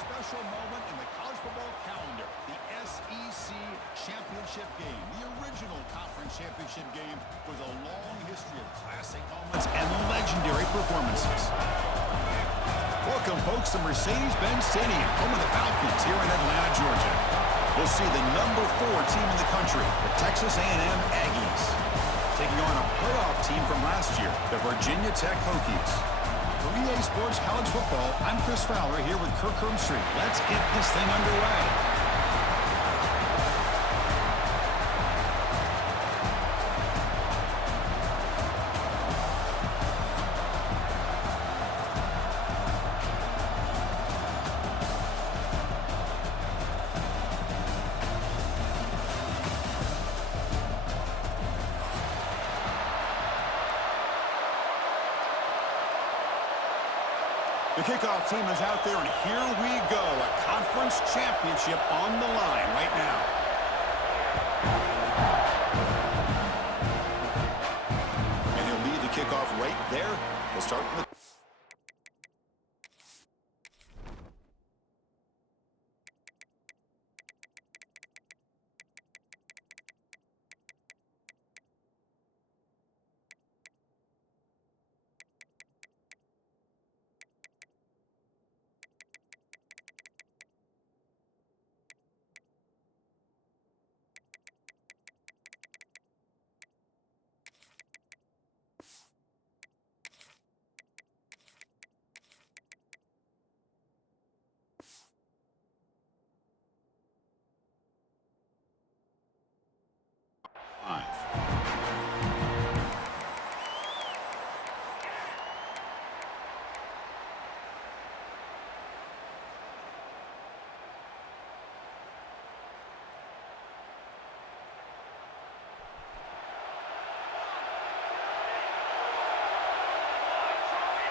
special moment in the college football calendar, the SEC championship game, the original conference championship game with a long history of classic moments and legendary performances. Welcome, folks, to Mercedes-Benz Stadium, home of the Falcons here in Atlanta, Georgia. We'll see the number 4 team in the country, the Texas A&M Aggies, taking on a playoff team from last year, the Virginia Tech Hokies. For EA Sports College Football, I'm Chris Fowler here with Kirk Hermstreet. Let's get this thing underway. The kickoff team is out there, and here we go. A conference championship on the line right now. And he'll lead the kickoff right there. We'll start from the...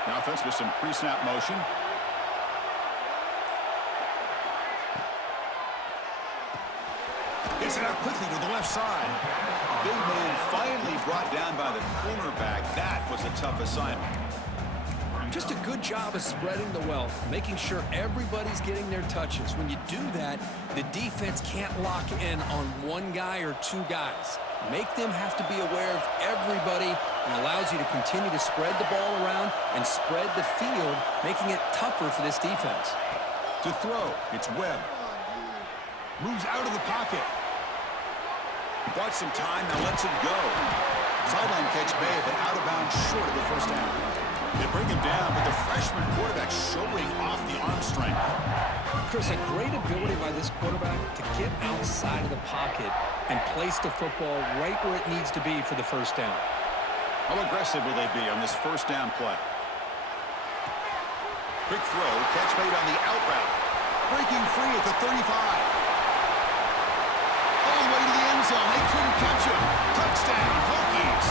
The offense with some pre-snap motion. Gets it out quickly to the left side. Big man finally brought down by the cornerback. That was a tough assignment. Just a good job of spreading the wealth, making sure everybody's getting their touches. When you do that, the defense can't lock in on one guy or two guys. Make them have to be aware of everybody, and allows you to continue to spread the ball around and spread the field, making it tougher for this defense. To throw, it's Webb. Moves out of the pocket. Bought some time, now lets it go. Sideline catch made, but out of bounds short of the first down. They bring him down, but the freshman quarterback showing off the arm strength. Chris, a great ability by this quarterback to get outside of the pocket and place the football right where it needs to be for the first down. How aggressive will they be on this first down play? Quick throw, catch made on the out route. Breaking free at the 35. All the way to the end zone. They couldn't catch him. Touchdown, Hokies.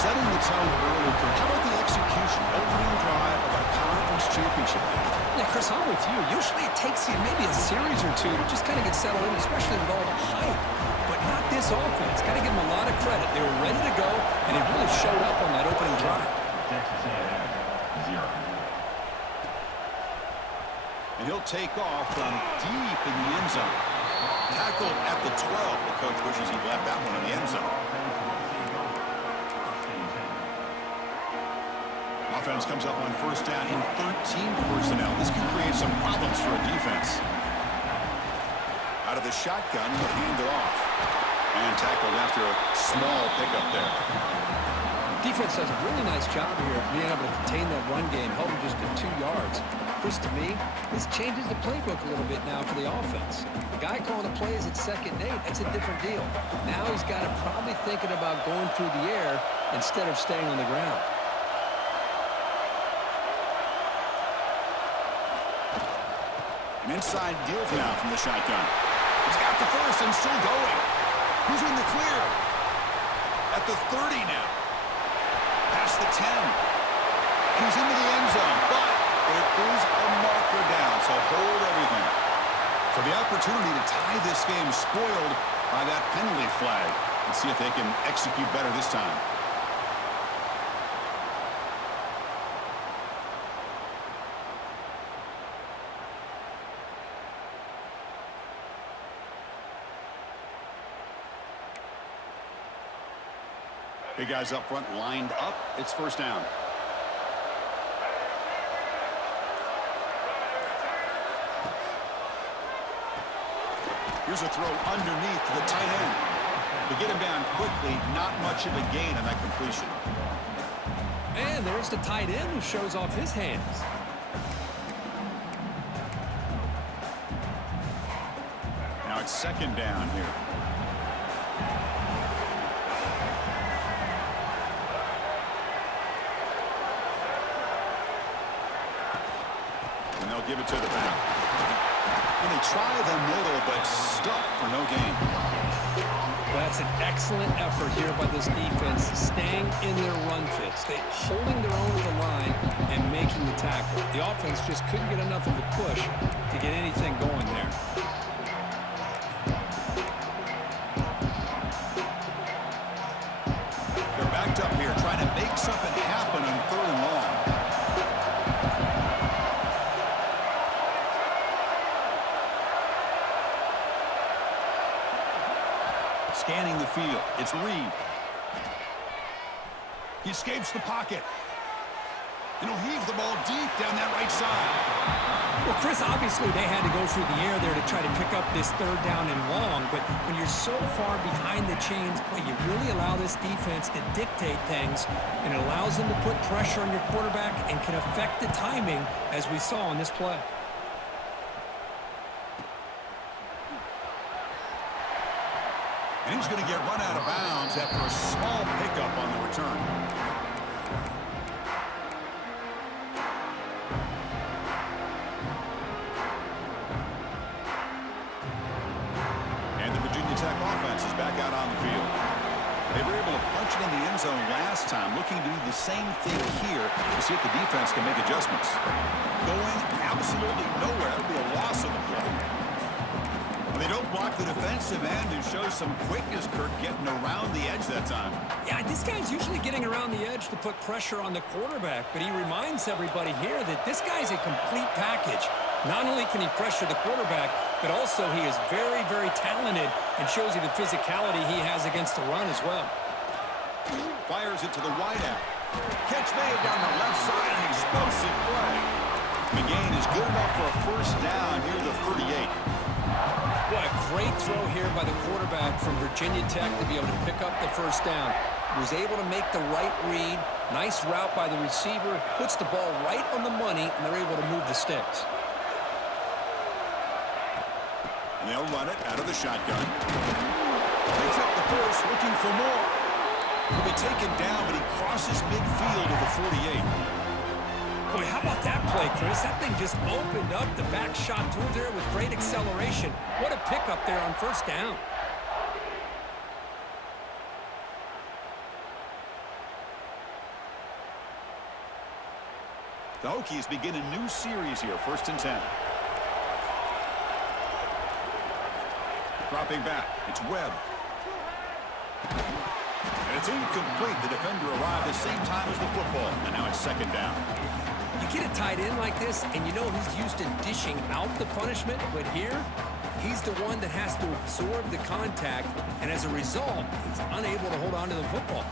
Setting the tone early. How about the execution, opening drive of a conference championship game? Yeah, Chris, I'm with you. Usually it takes you maybe a series or two to just kind of get settled in, especially with all the hype. But not this offense. Got to give them a lot of credit. They were ready to go, and it really showed up on that opening drive. Texas A&M, 0. And he'll take off from deep in the end zone. Tackled at the 12. The coach wishes he left that one in the end zone. Offense comes up on first down in 13 personnel. This can create some problems for a defense. Out of the shotgun, he'll hand it off. And tackled after a small pickup there. Defense does a really nice job here of being able to contain that run game, held him just at 2 yards. Chris, to me, this changes the playbook a little bit now for the offense. The guy calling the plays at 2nd and 8, that's a different deal. Now he's got to probably thinking about going through the air instead of staying on the ground. An inside give now from the shotgun. He's got the first and still going. Who's in the clear? At the 30 now. Past the 10. He's into the end zone, but there is a marker down, so hold everything. So the opportunity to tie this game spoiled by that penalty flag. Let's see if they can execute better this time. Big guys up front lined up. It's first down. Here's a throw underneath to the tight end. To get him down quickly, not much of a gain on that completion. And there's the tight end who shows off his hands. Now it's second down here. And they'll give it to the back. And they try the middle, but stuck for no gain. That's an excellent effort here by this defense, staying in their run fits. They holding their own at the line and making the tackle. The offense just couldn't get enough of a push to get anything going there. They're backed up here, trying to make something happen on third and long. Scanning the field. It's Reed. He escapes the pocket. And he'll heave the ball deep down that right side. Well, Chris, obviously they had to go through the air there to try to pick up this third down and long, but when you're so far behind the chains, boy, you really allow this defense to dictate things, and it allows them to put pressure on your quarterback and can affect the timing, as we saw on this play. And he's going to get run out of bounds after a small pickup on the return. And the Virginia Tech offense is back out on the field. They were able to punch it in the end zone last time, looking to do the same thing here to see if the defense can make adjustments. Going absolutely nowhere. That would be a loss of the play. They don't block the defensive end and show some quickness, Kirk, getting around the edge that time. Yeah, this guy's usually getting around the edge to put pressure on the quarterback, but he reminds everybody here that this guy's a complete package. Not only can he pressure the quarterback, but also he is very, very talented and shows you the physicality he has against the run as well. Fires it to the wideout. Catch made down the left side, an explosive play. The gain is good enough for a first down near the 38. What a great throw here by the quarterback from Virginia Tech to be able to pick up the first down. Was able to make the right read. Nice route by the receiver. Puts the ball right on the money, and they're able to move the sticks. And they'll run it out of the shotgun. Picks up the force, looking for more. He'll be taken down, but he crosses midfield to the 48. Boy, how about that play, Chris? That thing just opened up the back shot through there with great acceleration. What a pickup there on first down. The Hokies begin a new series here, 1st and 10. Dropping back, it's Webb. And it's incomplete. The defender arrived at the same time as the football, and now it's second down. You get a tight end like this, and you know he's used to dishing out the punishment, but here, he's the one that has to absorb the contact, and as a result, he's unable to hold on to the football.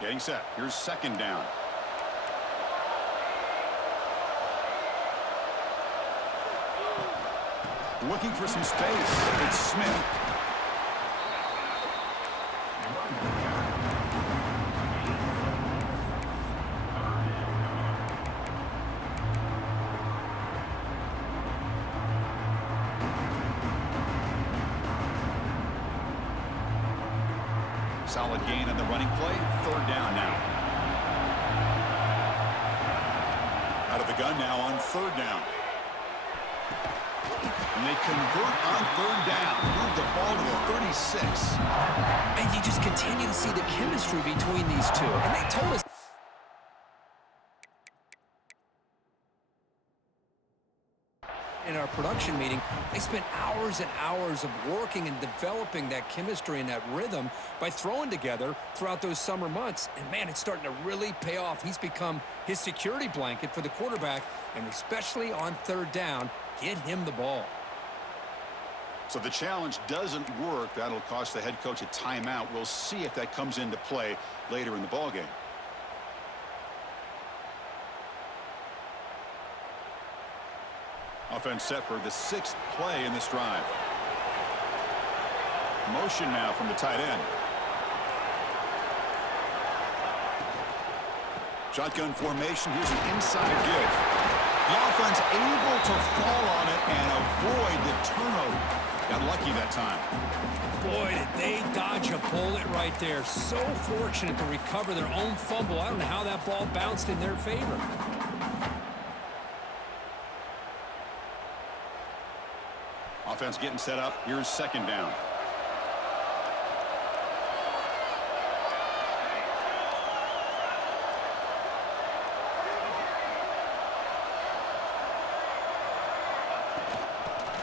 Getting set. Here's second down. Looking for some space. It's Smith. Solid gain on the running play. Third down now. Out of the gun now on third down. And they convert on third down. Move the ball to the 36. And you just continue to see the chemistry between these two. And they told us in our production meeting, they spent hours and hours of working and developing that chemistry and that rhythm by throwing together throughout those summer months. And, man, it's starting to really pay off. He's become his security blanket for the quarterback, and especially on third down, get him the ball. So the challenge doesn't work. That'll cost the head coach a timeout. We'll see if that comes into play later in the ballgame. Offense set for the 6th play in this drive. Motion now from the tight end. Shotgun formation. Here's an inside give. The offense able to fall on it and avoid the turnover. Got lucky that time. Boy, did they dodge a bullet right there. So fortunate to recover their own fumble. I don't know how that ball bounced in their favor. Offense getting set up. Here's 2nd down.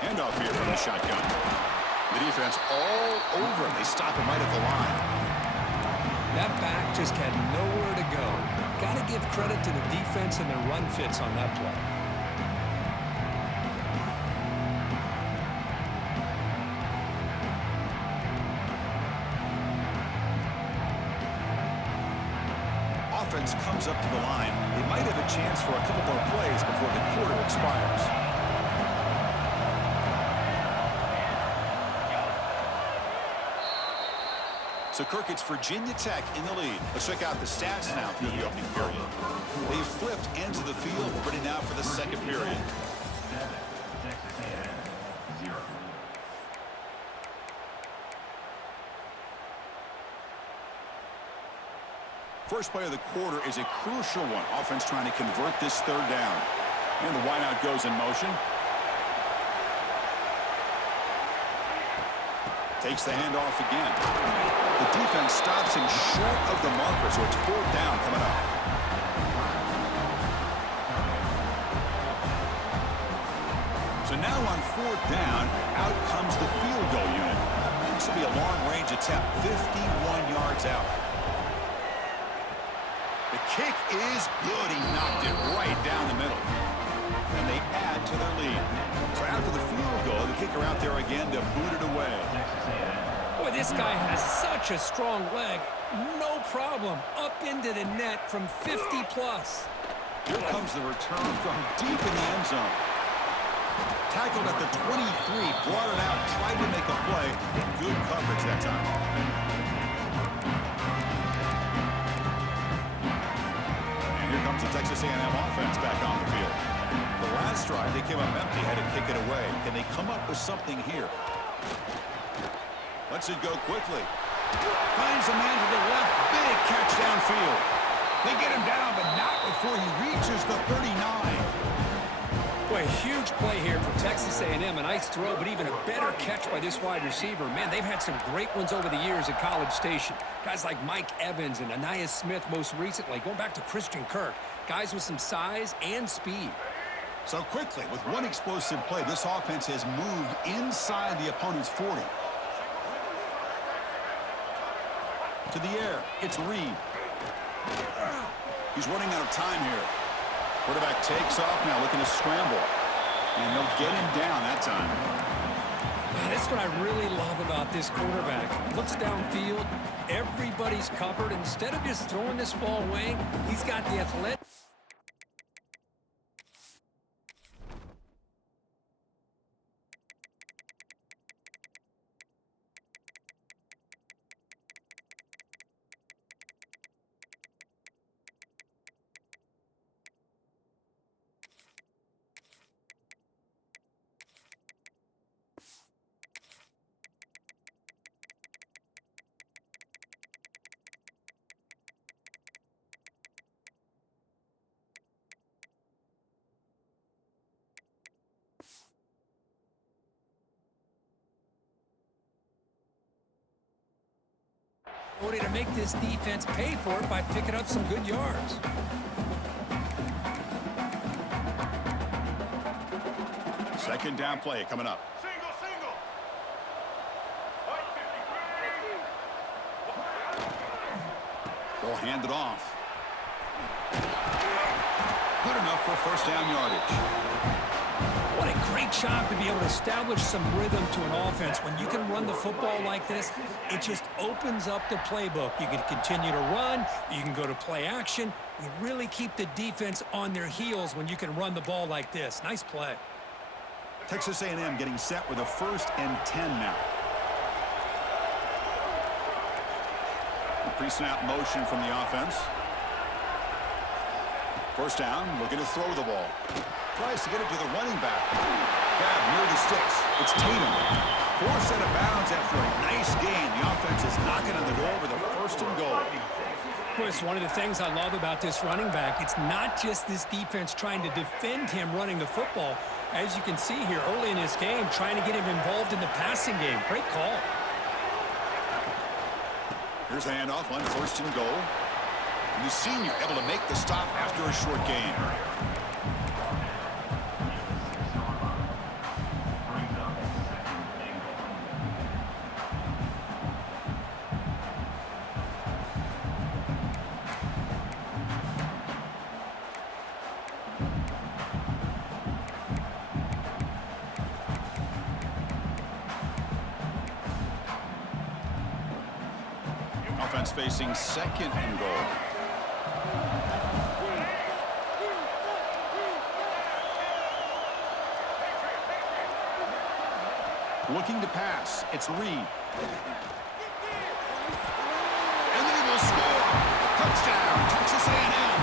Handoff here from the shotgun. The defense all over him. They stop him right at the line. That back just had nowhere to go. Got to give credit to the defense and their run fits on that play. Offense comes up to the line. They might have a chance for a couple more plays before the quarter expires. So, Kirk, it's Virginia Tech in the lead. Let's check out the stats now through the opening period. They've flipped ends of the field, ready now for the 2nd period. 7, Texas A&M, 0. First play of the quarter is a crucial one. Offense trying to convert this 3rd down. And the wideout goes in motion. Takes the handoff again. The defense stops him short of the marker, so it's 4th down coming up. So now on 4th down, out comes the field goal unit. This will be a long-range attempt, 51 yards out. The kick is good. He knocked it right down the middle. And they add to their lead. So after the field goal, the kicker out there again to boot it away. Boy, this guy has such a strong leg. No problem. Up into the net from 50 plus. Here comes the return from deep in the end zone. Tackled at the 23, brought it out, tried to make a play. Good coverage that time. Here comes the Texas A&M offense back on the field. The last drive, they came up empty, had to kick it away. Can they come up with something here? Lets it go quickly. Finds a man to the left. Big catch downfield. They get him down, but not before he reaches the 39. Boy, huge play here for Texas A&M. A nice throw, but even a better catch by this wide receiver. Man, they've had some great ones over the years at College Station. Guys like Mike Evans and Anais Smith most recently, going back to Christian Kirk. Guys with some size and speed. So quickly, with one explosive play, this offense has moved inside the opponent's 40. To the air, it's Reed. He's running out of time here. Quarterback takes off now, looking to scramble. And they'll get him down that time. Man, that's what I really love about this quarterback. Looks downfield, everybody's covered. Instead of just throwing this ball away, he's got the athletic. To make this defense pay for it by picking up some good yards. Second down play coming up. Single. They'll hand it off. Good enough for first down yardage. What a great job to be able to establish some rhythm to an offense. When you can run the football like this, it just opens up the playbook. You can continue to run. You can go to play action. You really keep the defense on their heels when you can run the ball like this. Nice play. Texas A&M getting set with a 1st and 10 now. Pre-snap motion from the offense. 1st down, looking to throw the ball. Tries to get it to the running back. Grab near the sticks. It's Tatum. Forced out of bounds after a nice gain. The offense is knocking on the door with a 1st and goal. Well, it's one of the things I love about this running back. It's not just this defense trying to defend him running the football. As you can see here early in this game, trying to get him involved in the passing game. Great call. Here's the handoff on 1st and goal. And the senior able to make the stop after a short gain. Offense facing 2nd and goal. Looking to pass. It's Reed. And they will score. Touchdown, Texas A&M.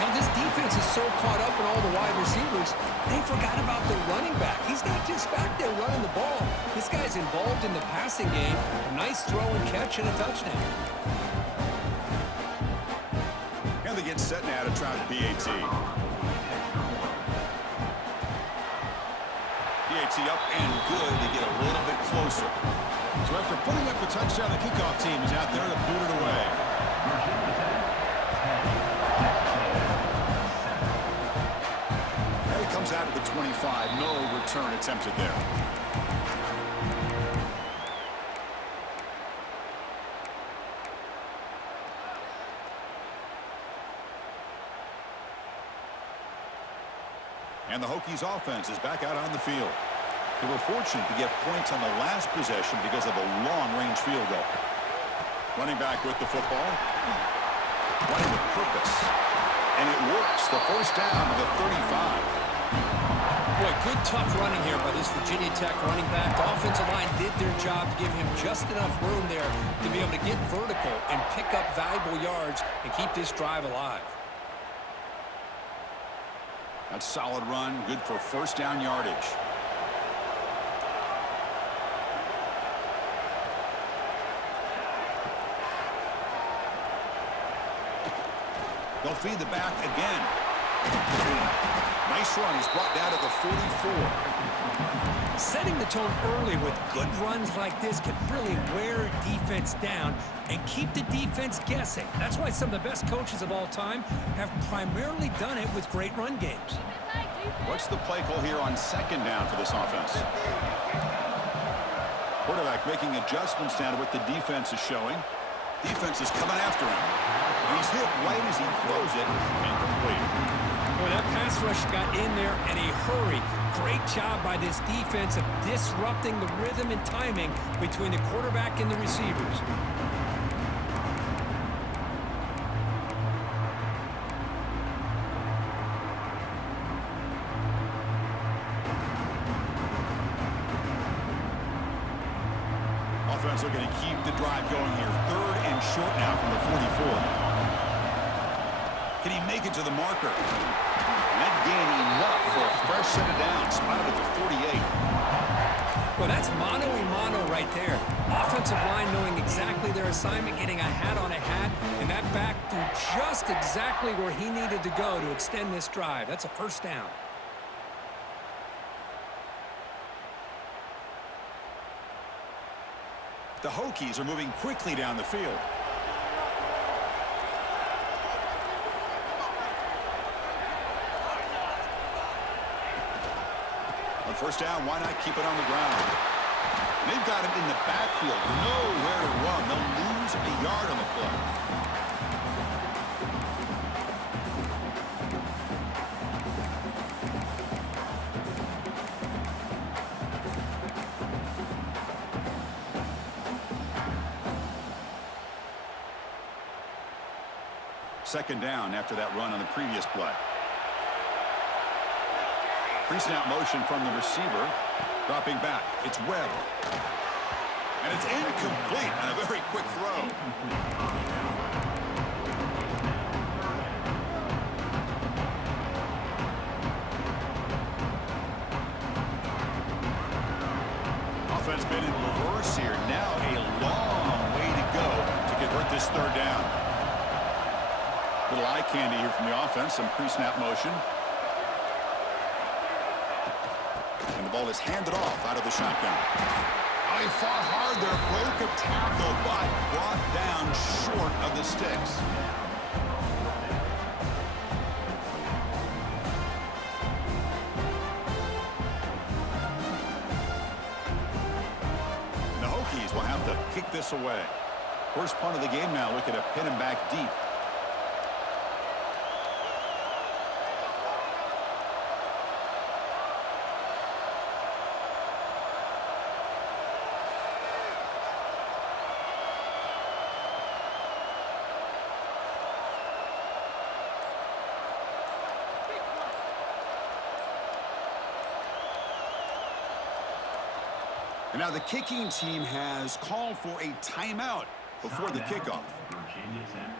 Now, this defense is so caught up in all the wide receivers, they forgot about the running back. He's not just back there running the ball. This guy's involved in the passing game. A nice throw and catch and a touchdown. And they get set now to try the PAT. PAT up and good. They get a little bit closer. So after putting up the touchdown, the kickoff team is out there to boot it away. And it comes out of the 25. No return attempted there. And the Hokies offense is back out on the field. They were fortunate to get points on the last possession because of a long-range field goal. Running back with the football. Running with purpose. And it works. The 1st down to the 35. Boy, good tough running here by this Virginia Tech running back. The offensive line did their job to give him just enough room there to be able to get vertical and pick up valuable yards and keep this drive alive. That's a solid run, good for 1st down yardage. They'll feed the back again. Nice run. He's brought down to the 44. Setting the tone early with good runs like this can really wear a defense down and keep the defense guessing. That's why some of the best coaches of all time have primarily done it with great run games. What's the play call here on 2nd down for this offense? Quarterback making adjustments down to what the defense is showing. Defense is coming after him. He's hit right as he throws it and complete. Boy, that pass rush got in there in a hurry. Great job by this defense of disrupting the rhythm and timing between the quarterback and the receivers. Offense looking to keep the drive going here. 3rd and short now from the 44. Can he make it to the marker? And that gain enough for a fresh set of downs. Spotted at the 48. Well, that's mano-a-mano right there. Offensive line knowing exactly their assignment, getting a hat on a hat, and that back through just exactly where he needed to go to extend this drive. That's a 1st down. The Hokies are moving quickly down the field. On 1st down, why not keep it on the ground? And they've got him in the backfield. Nowhere to run. They'll lose a yard on the play. Second down after that run on the previous play. Pre-snap motion from the receiver. Dropping back. It's Webb. And it's incomplete on a very quick throw. Offense been in reverse here. Now a long way to go to convert this third down. Little eye candy here from the offense. Some pre-snap motion. And the ball is handed off out of the shotgun. Oh, he fought hard there. Broke a tackle, but brought down short of the sticks. The Hokies will have to kick this away. First punt of the game now. Looking to pin him back deep. And now the kicking team has called for a timeout before the kickoff. Virginia Tech.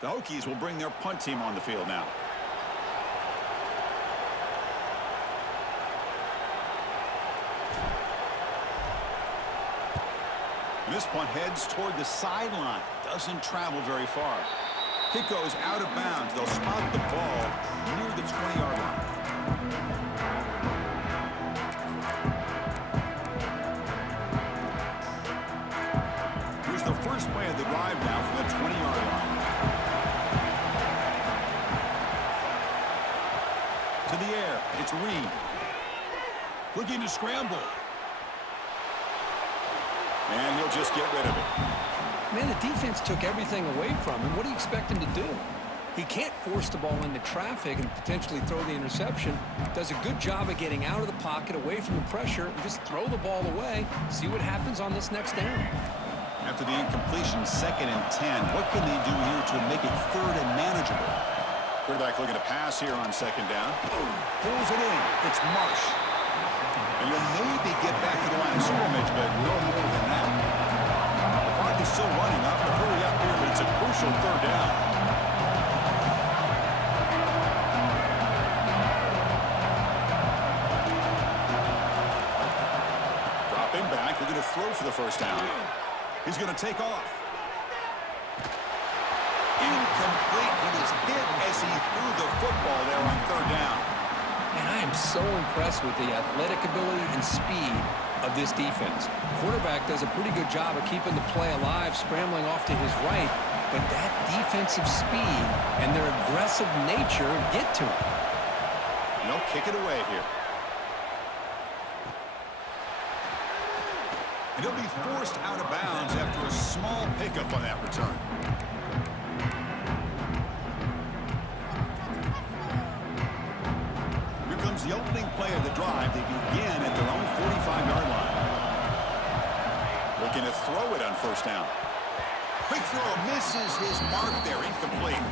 The Hokies will bring their punt team on the field now. And this punt heads toward the sideline. Doesn't travel very far. Kick goes out of bounds. They'll spot the ball near the 20-yard line. Here's the first play of the drive now from the 20-yard line. To the air. It's Reed. Looking to scramble. And he'll just get rid of it. Man, the defense took everything away from him. What do you expect him to do? He can't force the ball into traffic and potentially throw the interception. Does a good job of getting out of the pocket, away from the pressure, and just throw the ball away. See what happens on this next down. After the incompletion, 2nd and 10. What can they do here to make it 3rd and manageable? Quarterback looking to pass here on 2nd down. Pulls it in. It's Marsh. And you'll maybe get back to the line of scrimmage, but no more than that. The clock is still running. Up to hurry up here, but it's a crucial 3rd down. Dropping back, looking to throw for the 1st down. He's going to take off. Incomplete. He was hit as he threw the football there on 3rd down. And I am so impressed with the athletic ability and speed of this defense. Quarterback does a pretty good job of keeping the play alive, scrambling off to his right, but that defensive speed and their aggressive nature get to him. And they'll kick it away here. And he'll be forced out of bounds after a small pickup on that return. The opening play of the drive. They begin at their own 45-yard line. Looking to throw it on 1st down. Quick throw, misses his mark there, incomplete.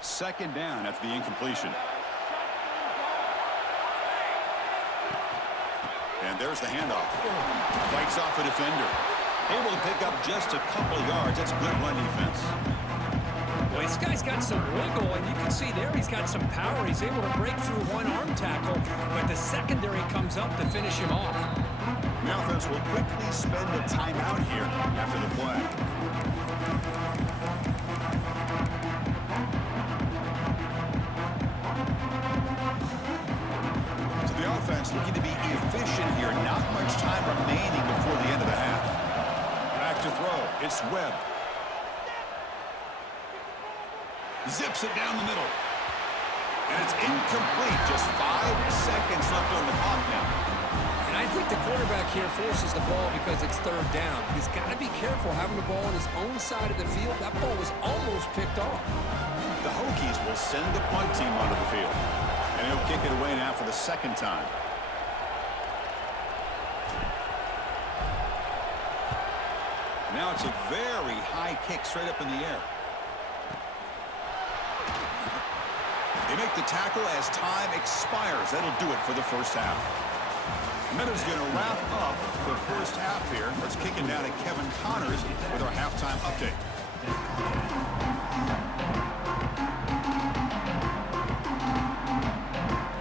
Second down after the incompletion. And there's the handoff. Fights off a defender. Able to pick up just a couple of yards. That's good run defense. Well, this guy's got some wiggle, and you can see there he's got some power. He's able to break through one arm tackle, but the secondary comes up to finish him off. The offense will quickly spend a timeout here after the play. Offense looking to be efficient here. Not much time remaining before the end of the half. Back It's Webb. Zips it down the middle. And it's incomplete. Just 5 seconds left on the clock now. And I think the quarterback here forces the ball because it's third down. He's got to be careful having the ball on his own side of the field. That ball was almost picked off. The Hokies will send the punt team onto the field. And he'll kick it away now for the second time. Now it's a very high kick straight up in the air. They make the tackle as time expires. That'll do it for the first half. Miller's going to wrap up the first half here. Let's kick it down to Kevin Connors with our halftime update.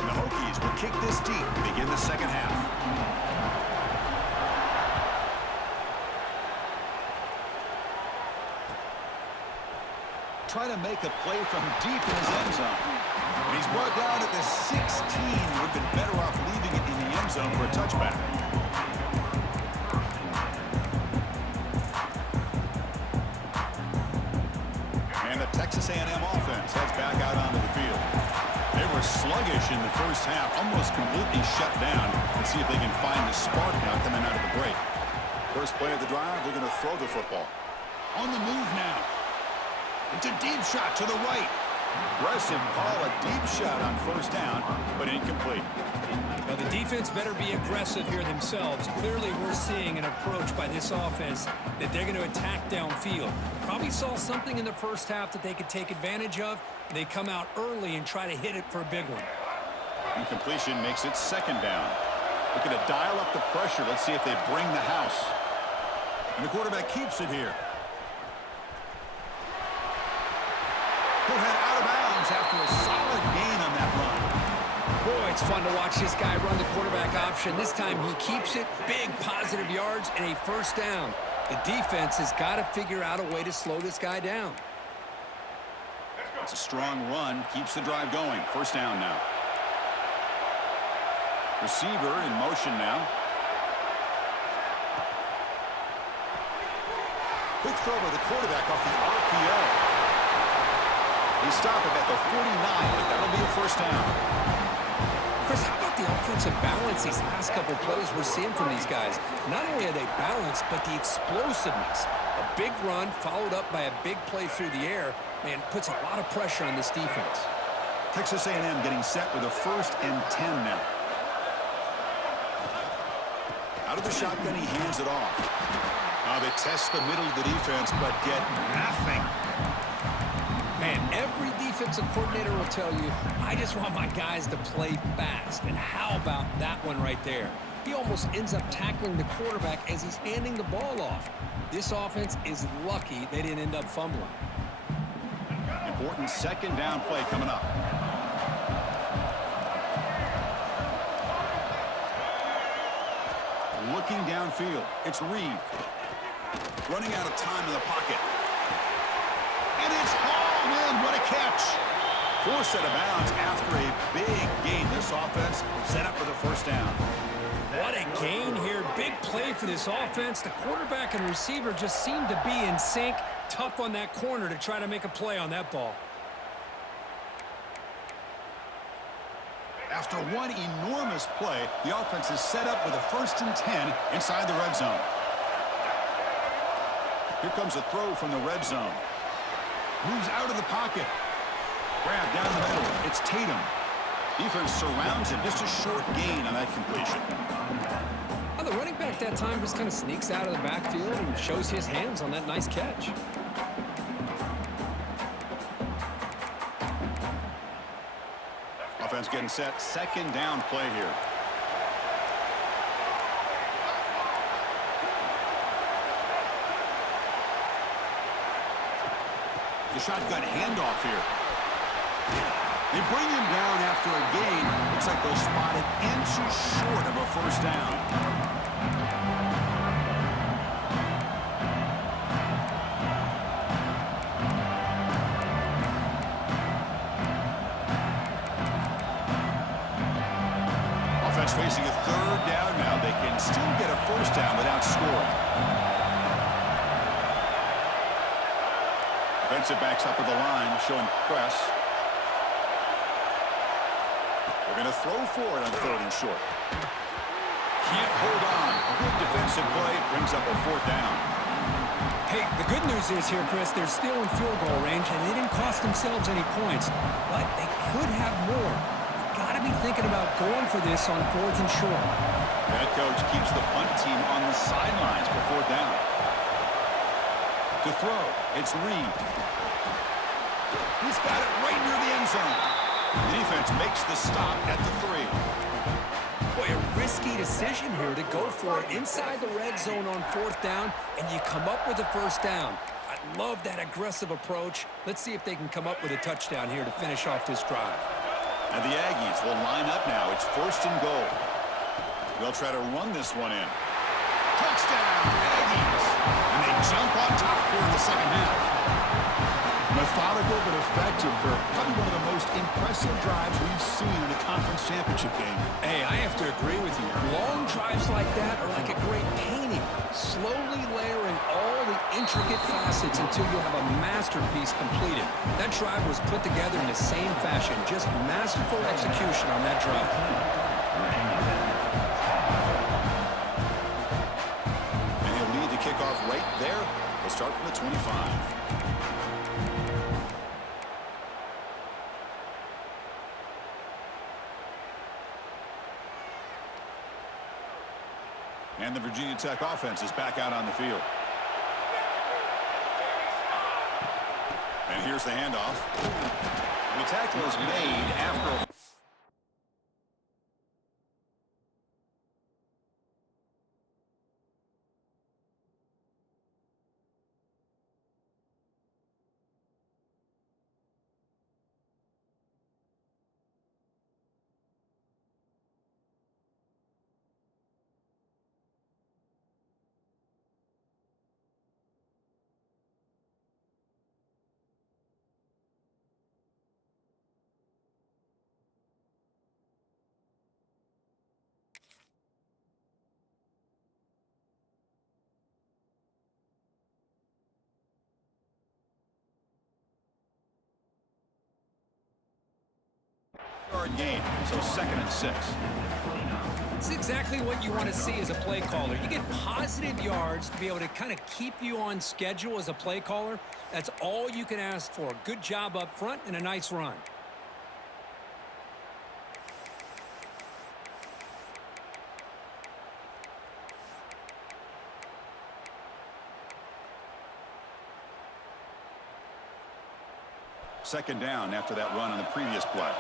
The Hokies will kick this deep to begin the second half. Try to make a play from deep in his end zone. And he's brought down at the 16. Would have been better off leaving it in the end zone for a touchback. And the Texas A&M offense heads back out onto the field. They were sluggish in the first half, almost completely shut down. Let's see if they can find the spark now coming out of the break. First play of the drive, they're going to throw the football. On the move now. It's a deep shot to the right. Aggressive call, a deep shot on first down, but incomplete. Now the defense better be aggressive here themselves. Clearly we're seeing an approach by this offense that they're going to attack downfield. Probably saw something in the first half that they could take advantage of. They come out early and try to hit it for a big one. Incompletion makes it second down. Looking to dial up the pressure. Let's see if they bring the house. And the quarterback keeps it here. He'll head out of bounds after a solid gain on that run. Boy, it's fun to watch this guy run the quarterback option. This time he keeps it, big positive yards, and a first down. The defense has got to figure out a way to slow this guy down. It's a strong run, keeps the drive going. First down now. Receiver in motion now. Quick throw by the quarterback off the RPO. He stopped it at the 49, but that'll be a first down. Chris, how about the offensive balance these last couple plays we're seeing from these guys? Not only are they balanced, but the explosiveness. A big run followed up by a big play through the air, man, puts a lot of pressure on this defense. Texas A&M getting set with a 1st and 10 now. Out of the shotgun, he hands it off. They test the middle of the defense, but get nothing. Man, every defensive coordinator will tell you, I just want my guys to play fast. And how about that one right there? He almost ends up tackling the quarterback as he's handing the ball off. This offense is lucky they didn't end up fumbling. Important second down play coming up. Looking downfield, it's Reed. Running out of time in the pocket. And it's hauled in. What a catch. Forced out of bounds after a big gain. This offense set up for the first down. What a gain here. Big play for this offense. The quarterback and receiver just seem to be in sync. Tough on that corner to try to make a play on that ball. After one enormous play, the offense is set up with a 1st and 10 inside the red zone. Here comes a throw from the red zone. Moves out of the pocket. Grab down the middle. It's Tatum. Defense surrounds him. Just a short gain on that completion. Well, the running back that time just kind of sneaks out of the backfield and shows his hands on that nice catch. Offense getting set. Second down play here. The shotgun handoff here. They bring him down after a gain. Looks like they'll spot it inches short of a first down. Offense facing a 3rd down now. They can still get a first down without scoring. Defensive backs up at the line, showing press. They're going to throw for it on 3rd and short. Can't hold on. Good defensive play brings up a 4th down. Hey, the good news is here, Chris, they're still in field goal range, and they didn't cost themselves any points. But they could have more. You've got to be thinking about going for this on 4th and short. The head coach keeps the punt team on the sidelines for 4th down. To throw, it's Reed. He's got it right near the end zone. The defense makes the stop at the 3. Boy, a risky decision here to go for it inside the red zone on 4th down, and you come up with a 1st down. I love that aggressive approach. Let's see if they can come up with a touchdown here to finish off this drive. And the Aggies will line up now. It's 1st and goal. They'll try to run this one in. Touchdown, Aggies! And they jump on top here in the second half. Methodical but effective for probably one of the most impressive drives we've seen in a conference championship game. Hey, I have to agree with you. Long drives like that are like a great painting, slowly layering all the intricate facets until you have a masterpiece completed. That drive was put together in the same fashion, just masterful execution on that drive. And he'll lead the kickoff right there. They'll start from the 25. And the Virginia Tech offense is back out on the field. And here's the handoff. The tackle is made after a... game, so 2nd and 6. It's exactly what you want to see as a play caller. You get positive yards to be able to kind of keep you on schedule as a play caller. That's all you can ask for. Good job up front and a nice run. Second down after that run on the previous play.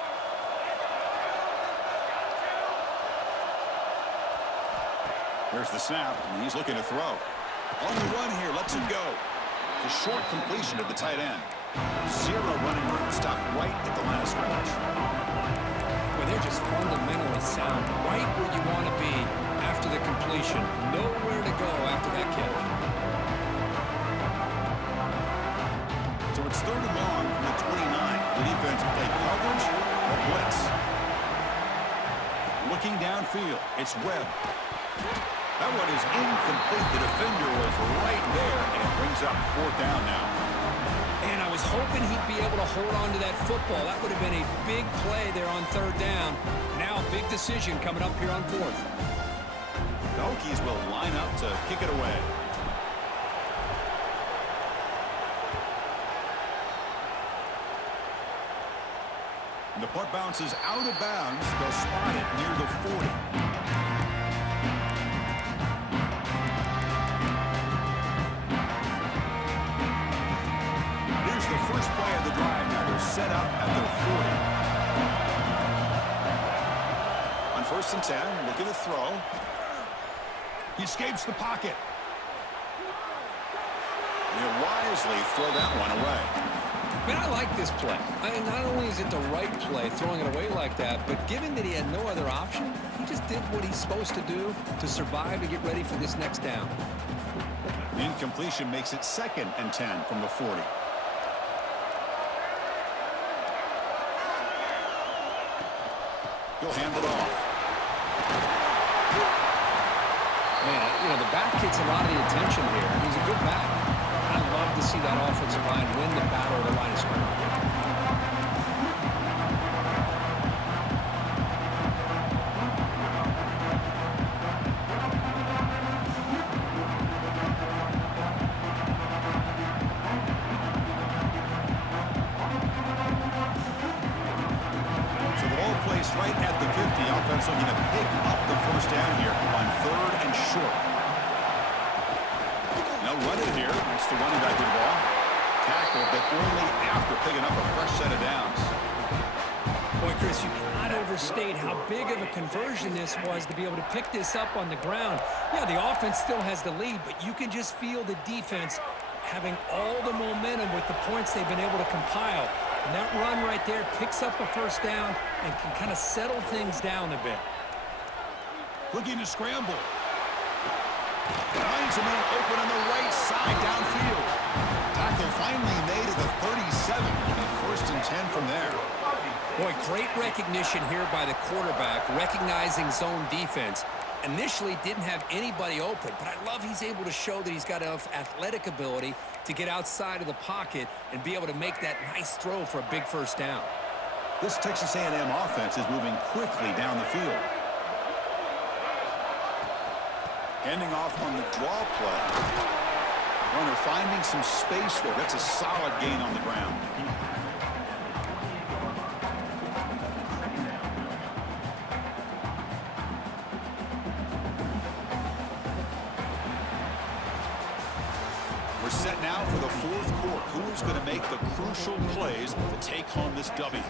Here's the snap, and he's looking to throw. On the run here, lets it go. The short completion to the tight end. 0 running room, stopped right at the line of scrimmage. Well, they're just fundamentally sound, right where you want to be after the completion. Nowhere to go after that catch. So it's 3rd and long from the 29. The defense play coverage or blitz. Looking downfield, it's Webb. That one is incomplete. The defender was right there, and it brings up 4th down now. And I was hoping he'd be able to hold on to that football. That would have been a big play there on 3rd down. Now a big decision coming up here on 4th. The Hokies will line up to kick it away. The punt bounces out of bounds. They'll spot it near the 40. Here's the first play of the drive. Now they're set up at their 40. On 1st and 10, looking to throw. He escapes the pocket. And he'll wisely throw that one away. Man, I like this play. Not only is it the right play, throwing it away like that, but given that he had no other option, he just did what he's supposed to do to survive and get ready for this next down. The incompletion makes it 2nd and 10 from the 40. He'll hand it off. Man, you know, the back gets a lot of the attention here. He's a good back. I love to see that offensive line win the battle of the line of scrimmage. Right at the 50, offense looking to pick up the first down here on 3rd and short. Now run it here. That's the running back with the ball. Tackle, but only after picking up a fresh set of downs. Boy, Chris, you cannot overstate how big of a conversion this was to be able to pick this up on the ground. Yeah, the offense still has the lead, but you can just feel the defense having all the momentum with the points they've been able to compile. And that run right there picks up a first down and can kind of settle things down a bit. Looking to scramble. Finds a man open on the right side downfield. Tackle finally made at the 37. And 1st and 10 from there. Boy, great recognition here by the quarterback, recognizing zone defense. Initially didn't have anybody open, but I love he's able to show that he's got enough athletic ability to get outside of the pocket and be able to make that nice throw for a big first down. This Texas A&M offense is moving quickly down the field. Handing off on the draw play. Runner finding some space there. That's a solid gain on the ground. We're set now for the 4th quarter. Who is going to make the crucial plays to take home this W?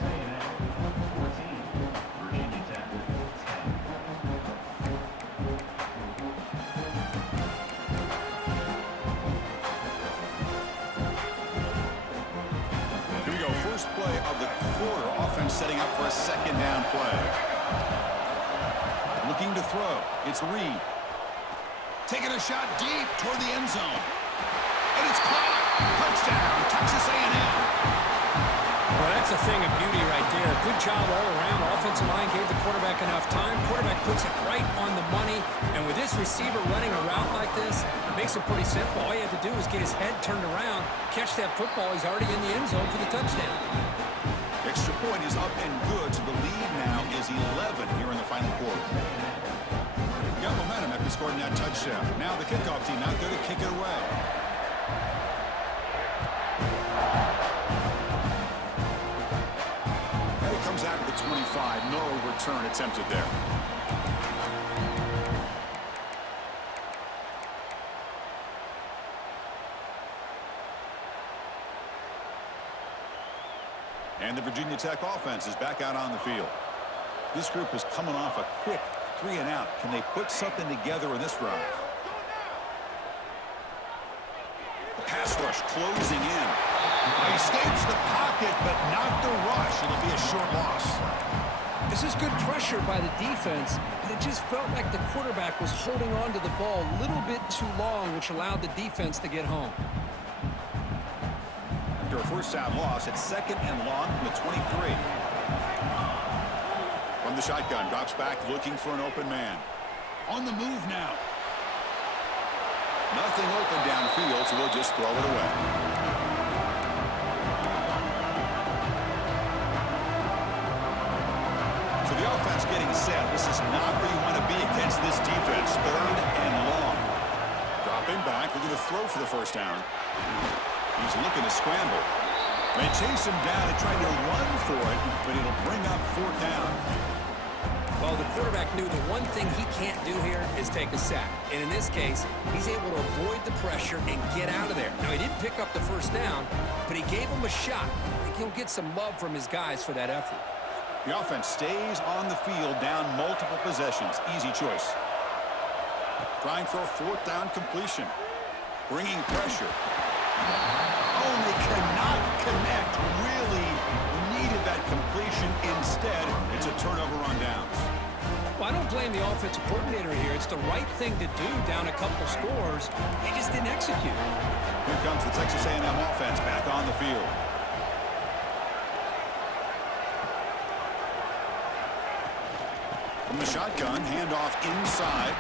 Here we go. First play of the quarter. Offense setting up for a 2nd down play. Looking to throw. It's Reed. Taking a shot deep toward the end zone. And it's caught. Touchdown, Texas A&M. Well, that's a thing of beauty right there. Good job all around. Offensive line gave the quarterback enough time. Quarterback puts it right on the money. And with this receiver running a route like this, it makes it pretty simple. All you have to do is get his head turned around, catch that football. He's already in the end zone for the touchdown. Extra point is up and good. So the lead now is 11 here in the final quarter. Got momentum after scoring that touchdown. Now the kickoff team out there to kick it away. Comes out of the 25. No return attempted there. And the Virginia Tech offense is back out on the field. This group is coming off a quick 3 and out. Can they put something together in this drive? The pass rush closing in. He escapes the pocket, but not the rush. It'll be a short loss. This is good pressure by the defense, but it just felt like the quarterback was holding on to the ball a little bit too long, which allowed the defense to get home. After a first down loss, it's 2nd and long from the 23. From the shotgun, drops back looking for an open man. On the move now. Nothing open downfield, so we'll just throw it away. So the offense getting set. This is not where you want to be against this defense. 3rd and long. Dropping back, looking to throw for the first down. He's looking to scramble. They chase him down and try to run for it, but it'll bring up 4th down. Well, the quarterback knew the one thing he can't do here is take a sack. And in this case, he's able to avoid the pressure and get out of there. Now, he didn't pick up the first down, but he gave him a shot. I think he'll get some love from his guys for that effort. The offense stays on the field down multiple possessions. Easy choice. Trying for a 4th down completion. Bringing pressure. Oh, and they cannot connect. Really needed that completion. Instead, it's a turnover on downs. Well, I don't blame the offensive coordinator here. It's the right thing to do down a couple scores. They just didn't execute. Here comes the Texas A&M offense back on the field. From the shotgun, handoff inside.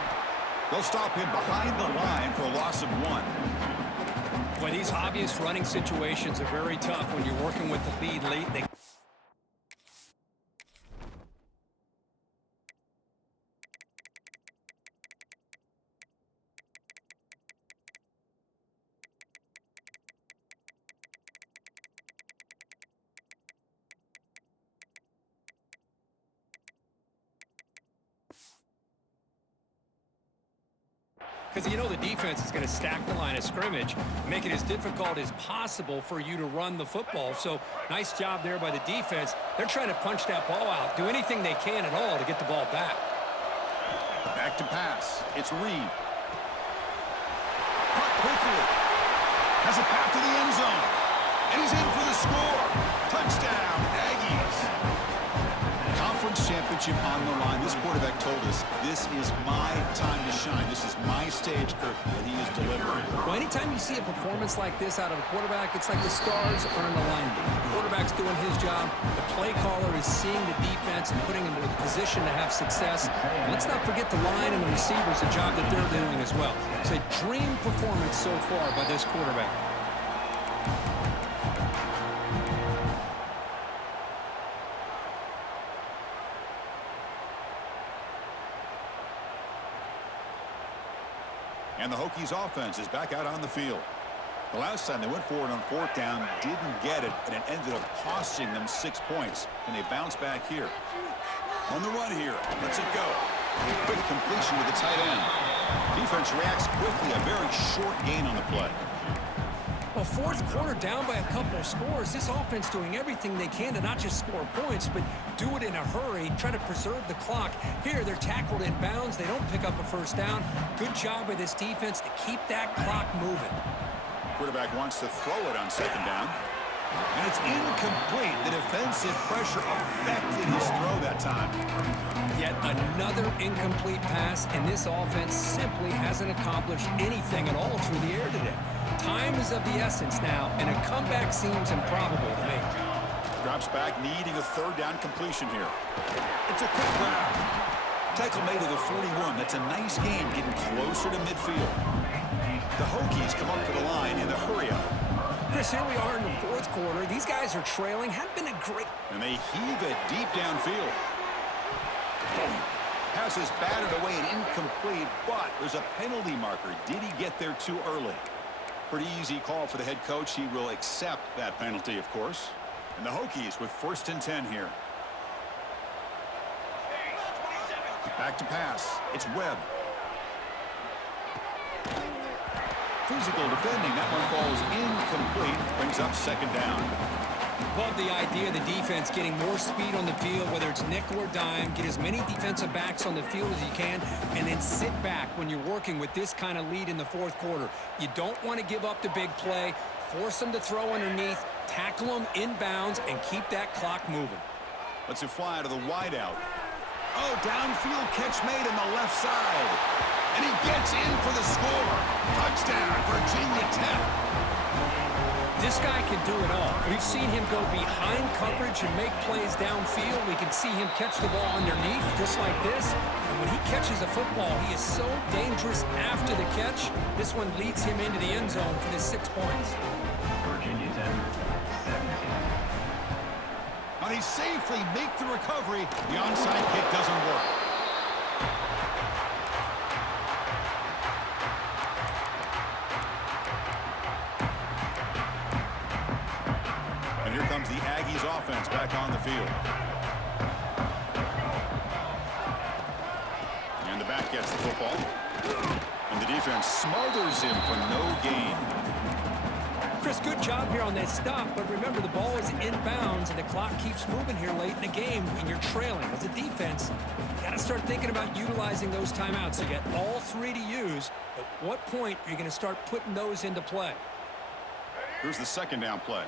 They'll stop him behind the line for a loss of 1. Well, these obvious running situations are very tough when you're working with the lead late. Because you know the defense is going to stack the line of scrimmage, make it as difficult as possible for you to run the football. So nice job there by the defense. They're trying to punch that ball out, do anything they can at all to get the ball back. Back to pass. It's Reed. Caught quickly. Has a path to the end zone. And he's in for the score. Touchdown, Aggies. Conference championship on the line. This quarterback told us, this is my time to shine. This is my stage, Kirk, that he is delivering. Well, anytime you see a performance like this out of a quarterback, it's like the stars are in alignment. The quarterback's doing his job. The play caller is seeing the defense and putting him in a position to have success. And let's not forget the line and the receivers, the job that they're doing as well. It's a dream performance so far by this quarterback. And the Hokies offense is back out on the field. The last time they went forward on fourth down, didn't get it, and it ended up costing them 6 points. And they bounce back here. On the run here. Lets it go. Quick completion to the tight end. Defense reacts quickly. A very short gain on the play. Well, fourth quarter down by a couple of scores. This offense doing everything they can to not just score points, but do it in a hurry, try to preserve the clock. Here, they're tackled in bounds. They don't pick up a first down. Good job by this defense to keep that clock moving. Quarterback wants to throw it on second down. And it's incomplete. The defensive pressure affected his throw that time. Yet another incomplete pass, and this offense simply hasn't accomplished anything at all through the air today. Time is of the essence now, and a comeback seems improbable to me. Drops back, needing a third down completion here. It's a quick grab. Tackle made to the 41. That's a nice game, getting closer to midfield. The Hokies come up to the line in the hurry-up. Chris, here we are in the fourth quarter. These guys are trailing. Hadn't been a great... And they heave it deep downfield. Pass is batted away and incomplete, but there's a penalty marker. Did he get there too early? Pretty easy call for the head coach. He will accept that penalty, of course. And the Hokies with 1st and 10 here. Back to pass. It's Webb. Physical defending. That one falls incomplete. Brings up second down. Love the idea of the defense getting more speed on the field, whether it's nickel or dime. Get as many defensive backs on the field as you can, and then sit back when you're working with this kind of lead in the fourth quarter. You don't want to give up the big play. Force them to throw underneath, tackle them inbounds, and keep that clock moving. Lets it fly to the wideout. Oh, downfield catch made on the left side. And he gets in for the score. Touchdown, Virginia Tech. This guy can do it all. We've seen him go behind coverage and make plays downfield. We can see him catch the ball underneath just like this. And when he catches a football, he is so dangerous after the catch. This one leads him into the end zone for the 6 points. Virginia Tech, 17. But he safely make the recovery. The onside kick doesn't work. And here comes the Aggies offense back on the field. And the back gets the football. And the defense smothers him for no gain. Chris, good job here on that stop, but remember the ball is inbounds and the clock keeps moving here late in the game when you're trailing. As a defense, you got to start thinking about utilizing those timeouts. You got all 3 to use. At what point are you going to start putting those into play? Here's the second down play.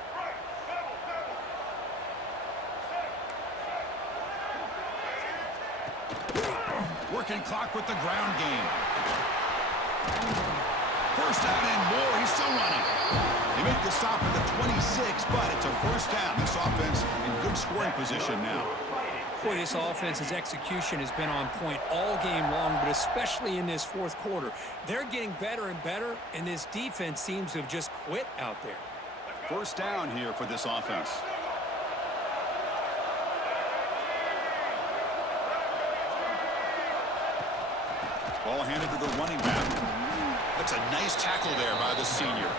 Working clock with the ground game. First down and more. He's still running. They make the stop at the 26, but it's a first down. This offense in good scoring position now. Boy, this offense's execution has been on point all game long, but especially in this fourth quarter. They're getting better and better, and this defense seems to have just quit out there. First down here for this offense. Ball handed to the running back. That's a nice tackle there by the senior.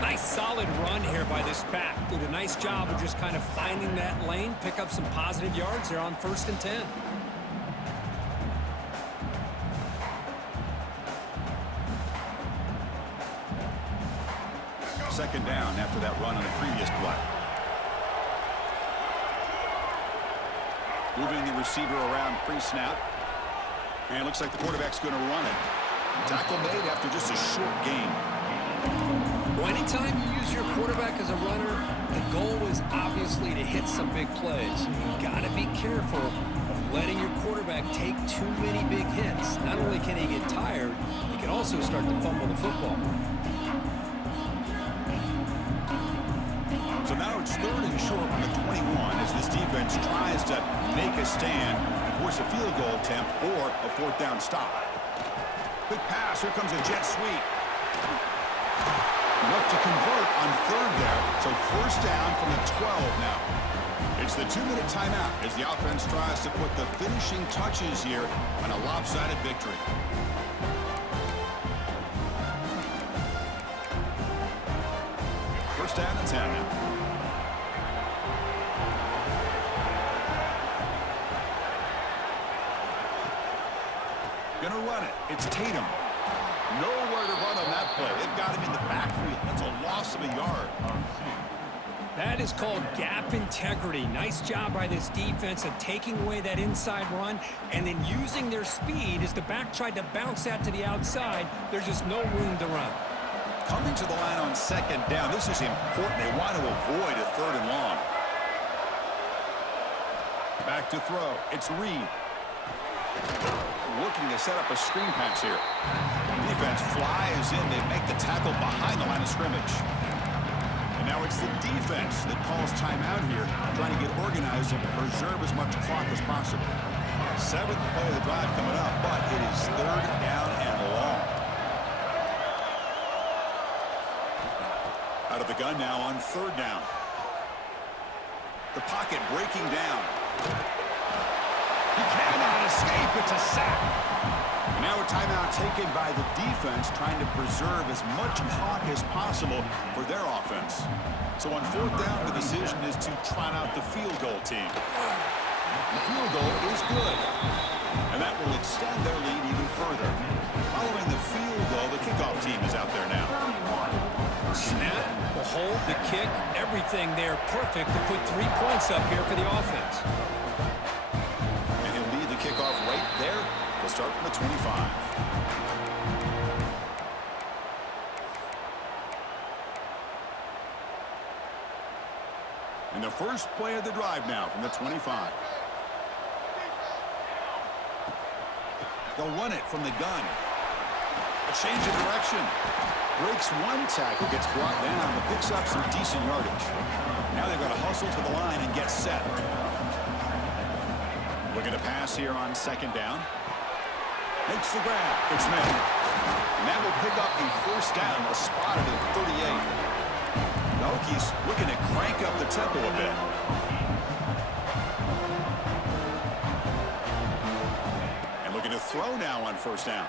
Nice solid run here by this back. Did a nice job of just kind of finding that lane, pick up some positive yards there on 1st and 10. Second down after that run on the previous play. Moving the receiver around pre-snap. And it looks like the quarterback's going to run it. Tackle made after just a short gain. Well, anytime you use your quarterback as a runner, the goal is obviously to hit some big plays. You've got to be careful of letting your quarterback take too many big hits. Not only can he get tired, he can also start to fumble the football. So now it's 3rd and short from the 21 as this defense tries to make a stand and force a field goal attempt or a 4th down stop. Quick pass. Here comes a jet sweep. Enough to convert on 3rd there. So 1st down from the 12 now. It's the 2-minute timeout as the offense tries to put the finishing touches here on a lopsided victory. First down and 10 now. Gonna run it. It's Tatum. Nowhere to run on that play. They've got him in the backfield. That's a loss of a yard. That is called gap integrity. Nice job by this defense of taking away that inside run and then using their speed as the back tried to bounce that to the outside. There's just no room to run. Coming to the line on 2nd down. This is important. They want to avoid a 3rd and long. Back to throw. It's Reed. Looking to set up a screen pass here. Defense flies in. They make the tackle behind the line of scrimmage. And now it's the defense that calls timeout here, trying to get organized and preserve as much clock as possible. 7th play of the drive coming up, but it is 3rd down and long. Out of the gun now on 3rd down. The pocket breaking down. He cannot escape. It's a sack. And now a timeout taken by the defense, trying to preserve as much clock as possible for their offense. So on 4th down, the decision is to trot out the field goal team. The field goal is good. And that will extend their lead even further. Following the field goal, the kickoff team is out there now. Snap, the hold, the kick, everything there perfect to put 3 points up here for the offense. Kickoff right there. We'll start from the 25. And the first play of the drive now from the 25. They'll run it from the gun. A change of direction. Breaks one tackle, gets brought down, but picks up some decent yardage. Now they've got to hustle to the line and get set. Looking to pass here on 2nd down. Makes the grab. It's made. And that will pick up a 1st down, a spot at the 38. The Hokies looking to crank up the tempo a bit. And looking to throw now on 1st down.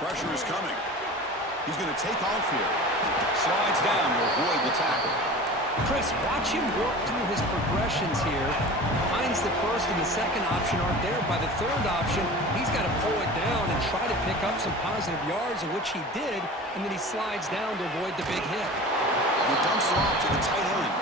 Pressure is coming. He's going to take off here. Slides down to avoid the tackle. Chris, watch him work through his progressions here. Finds the 1st and the 2nd option aren't there. By the 3rd option, he's got to pull it down and try to pick up some positive yards, which he did, and then he slides down to avoid the big hit. He dumps it off to the tight end.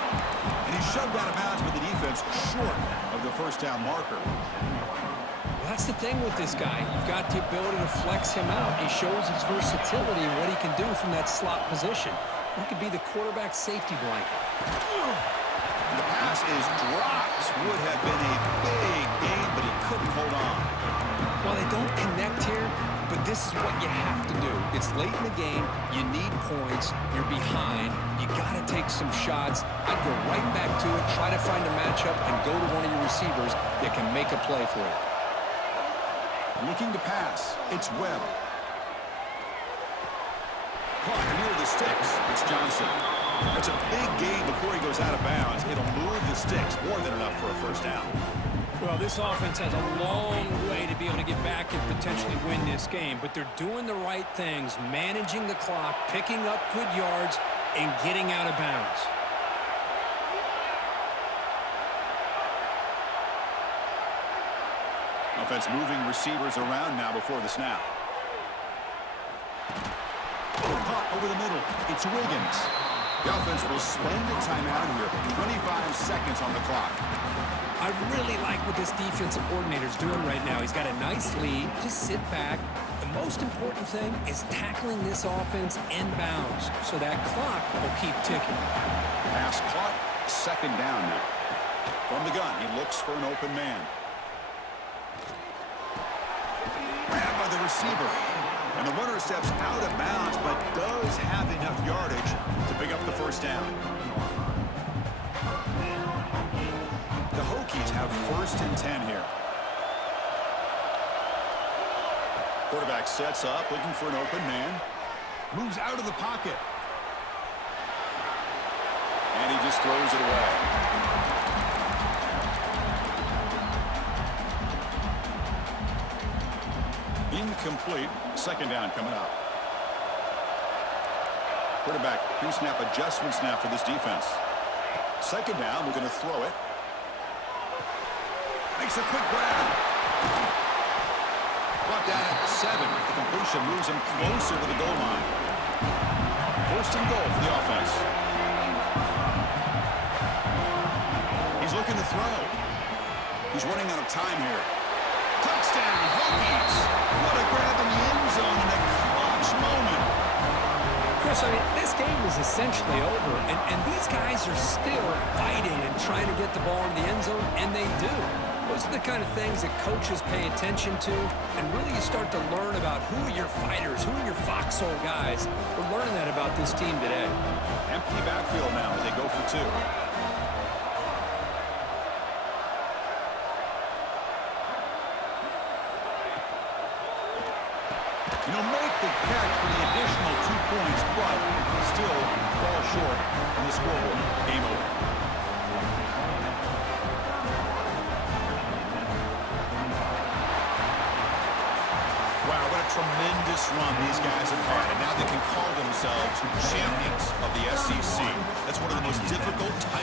And he's shoved out of bounds with the defense short of the 1st down marker. Well, that's the thing with this guy. You've got the ability to flex him out. He shows his versatility and what he can do from that slot position. He could be the quarterback safety blanket. The pass is dropped. Would have been a big gain, but he couldn't hold on. While they don't connect here, but this is what you have to do. It's late in the game. You need points. You're behind. You got to take some shots. I'd go right back to it, try to find a matchup, and go to one of your receivers that can make a play for you. Looking to pass. It's Webb. Caught near the sticks. It's Johnson. That's a big gain before he goes out of bounds. It'll move the sticks more than enough for a first down. Well, this offense has a long way to be able to get back and potentially win this game, but they're doing the right things, managing the clock, picking up good yards, and getting out of bounds. Offense moving receivers around now before the snap. Caught over the middle. It's Wiggins. The offense will spend a timeout here. 25 seconds on the clock. I really like what this defensive coordinator's doing right now. He's got a nice lead. Just sit back. The most important thing is tackling this offense inbounds so that clock will keep ticking. Pass caught. Second down now. From the gun, he looks for an open man. Grabbed by the receiver. And the runner steps out of bounds, but does have enough yardage to pick up the first down. The Hokies have 1st and 10 here. Quarterback sets up, looking for an open man. Moves out of the pocket. And he just throws it away. Incomplete. Second down coming up. Quarterback pre-snap adjustment snap for this defense. Second down, we're going to throw it. Makes a quick grab. Brought down at the 7. The completion moves him closer to the goal line. 1st and goal for the offense. He's looking to throw. He's running out of time here. Touchdown, Hokies. What a grab in the end zone in a clutch moment. Chris, I mean, this game is essentially over, and these guys are still fighting and trying to get the ball in the end zone, and they do. Those are the kind of things that coaches pay attention to, and really you start to learn about who are your fighters, who are your foxhole guys. We're learning that about this team today. Empty backfield now as they go for 2. You know, make the catch for the additional 2 points, but still fall short on the scoreboard. Game over. Wow, what a tremendous run these guys have had, and now they can call themselves champions of the SEC. That's one of the most difficult titles.